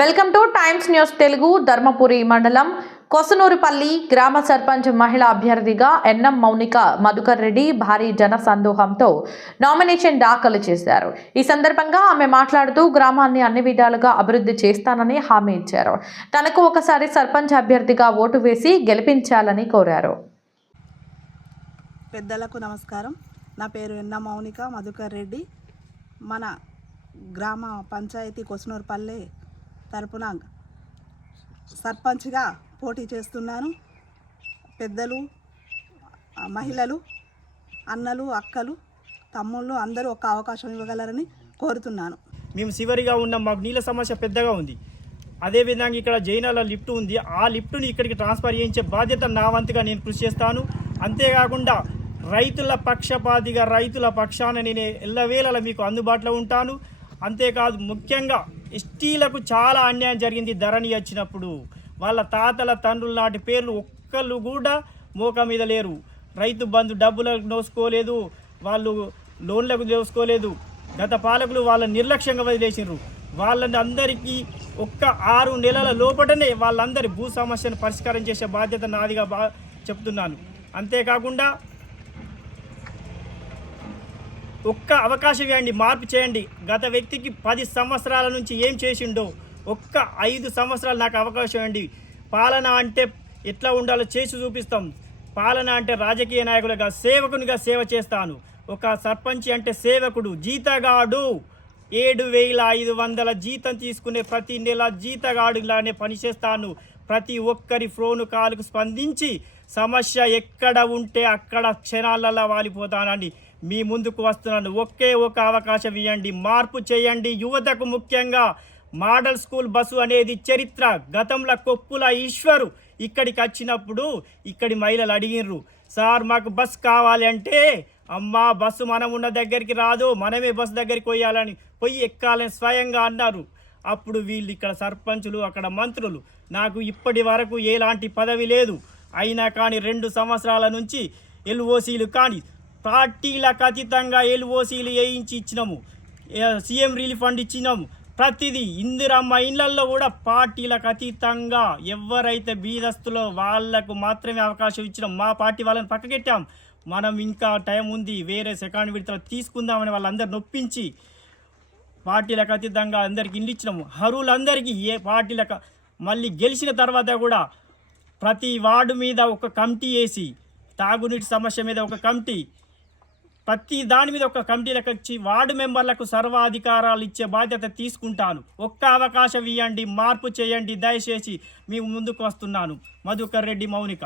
Welcome to Times News Telugu Dharmapuri మండలం కొసనూరుపల్లి గ్రామ సర్పంచ్ మహిళా అభ్యర్థిగా ఎన్ఎం మౌనిక మధుకర్ రెడ్డి భారీ జన సందోహంతో నామినేషన్ దాఖలు చేశారు. ఈ సందర్భంగా ఆమె మాట్లాడుతూ గ్రామాన్ని అన్ని విధాలుగా అభివృద్ధి చేస్తానని హామీ ఇచ్చారు. తనకు ఒకసారి సర్పంచ్ అభ్యర్థిగా ఓటు వేసి గెలిపించాలని కోరారు. పెద్దలకు నమస్కారం. నా పేరు ఎన్న మౌనిక మధుకర్ రెడ్డి. మన గ్రామ పంచాయతీ కొసనూరుపల్లి తరపున సర్పంచ్గా పోటీ చేస్తున్నాను. పెద్దలు మహిళలు అన్నలు అక్కలు తమ్ముళ్ళు అందరూ ఒక అవకాశం ఇవ్వగలరని కోరుతున్నాను. మేము చివరిగా ఉన్న. మాకు నీళ్ళ సమస్య పెద్దగా ఉంది. అదేవిధంగా ఇక్కడ జైనాల లిఫ్ట్ ఉంది. ఆ లిఫ్ట్ని ఇక్కడికి ట్రాన్స్ఫర్ చేయించే బాధ్యత నా వంతుగా నేను కృషి చేస్తాను. అంతేకాకుండా రైతుల పక్షపాతిగా రైతుల పక్షాన నేను ఎల్లవేళలా మీకు అందుబాటులో ఉంటాను. అంతేకాదు ముఖ్యంగా ఎస్టీలకు చాలా అన్యాయం జరిగింది ధరణి వచ్చినప్పుడు. వాళ్ళ తాతల తండ్రుల నాటి పేర్లు ఒక్కళ్ళు కూడా మోక మీద లేరు. రైతు బంధు డబ్బులకు నోసుకోలేదు వాళ్ళు లోన్లకు నోసుకోలేదు గత పాలకులు వాళ్ళ నిర్లక్ష్యంగా వదిలేసినారు వాళ్ళని అందరికీ ఒక్క ఆరు నెలల లోపటనే వాళ్ళందరి భూ సమస్యను పరిష్కారం చేసే బాధ్యత నాదిగా బా చెప్తున్నాను. అంతేకాకుండా ఒక్క అవకాశం ఇవ్వండి మార్పు చేయండి. గత వ్యక్తికి పది సంవత్సరాల నుంచి ఏం చేసిండో ఒక్క ఐదు సంవత్సరాలు నాకు అవకాశం ఇవ్వండి. పాలన అంటే ఎట్లా ఉండాలో చేసి చూపిస్తాం. పాలన అంటే రాజకీయ నాయకులుగా సేవకునిగా సేవ చేస్తాను. ఒక సర్పంచ్ అంటే సేవకుడు జీతగాడు. ఏడు వేల ఐదు వందల జీతం తీసుకునే ప్రతి నెల జీతగాడులానే పనిచేస్తాను ప్రతి ఒక్కరి ఫోను కాలుకు స్పందించి సమస్య ఎక్కడ ఉంటే అక్కడ క్షణాలలో వాలిపోతానండి మీ ముందుకు వస్తున్నాను ఒకే ఒక అవకాశం ఇవ్వండి. మార్పు చేయండి. యువతకు ముఖ్యంగా మోడల్ స్కూల్ బస్సు అనేది చరిత్ర గతంలో కొప్పుల ఈశ్వరు ఇక్కడికి వచ్చినప్పుడు ఇక్కడి మహిళలు అడిగిర్రు సార్ మాకు బస్ కావాలి అంటే అమ్మా బస్సు మనం ఉన్న దగ్గరికి రాదు మనమే బస్సు దగ్గరికి పోయాలని పోయి ఎక్కాలని స్వయంగా అన్నారు. అప్పుడు వీళ్ళు ఇక్కడ సర్పంచులు అక్కడ మంత్రులు నాకు ఇప్పటి వరకు ఎలాంటి పదవి లేదు. అయినా కానీ రెండు సంవత్సరాల నుంచి ఎల్ఓసీలు కానీ పార్టీలకు అతీతంగా ఎల్ఓసీలు వేయించి ఇచ్చినాము. సీఎం రిలీఫ్ ఫండ్ ఇచ్చినాము. ప్రతిదీ ఇందిరమ్మ ఇళ్ళల్లో కూడా పార్టీలకు అతీతంగా ఎవరైతే బీదస్తులో వాళ్ళకు మాత్రమే అవకాశం ఇచ్చినాం మా పార్టీ వాళ్ళని పక్కకెట్టాం. మనం ఇంకా టైం ఉంది వేరే సెకండ్ విడతలు తీసుకుందామని వాళ్ళందరూ నొప్పించి పార్టీలకు అతీతంగా అందరికి ఇల్లు ఇచ్చినాము. హరులందరికీ ఏ పార్టీలకు మళ్ళీ గెలిచిన తర్వాత కూడా ప్రతి వార్డు మీద ఒక కమిటీ వేసి తాగునీటి సమస్య మీద ఒక కమిటీ ప్రతి దాని మీద ఒక కమిటీలకు వచ్చి వార్డు మెంబర్లకు సర్వాధికారాలు ఇచ్చే బాధ్యత తీసుకుంటాను. ఒక్క అవకాశం ఇవ్వండి మార్పు చేయండి దయచేసి మీ ముందుకు వస్తున్నాను. మధుకర్ రెడ్డి మౌనిక.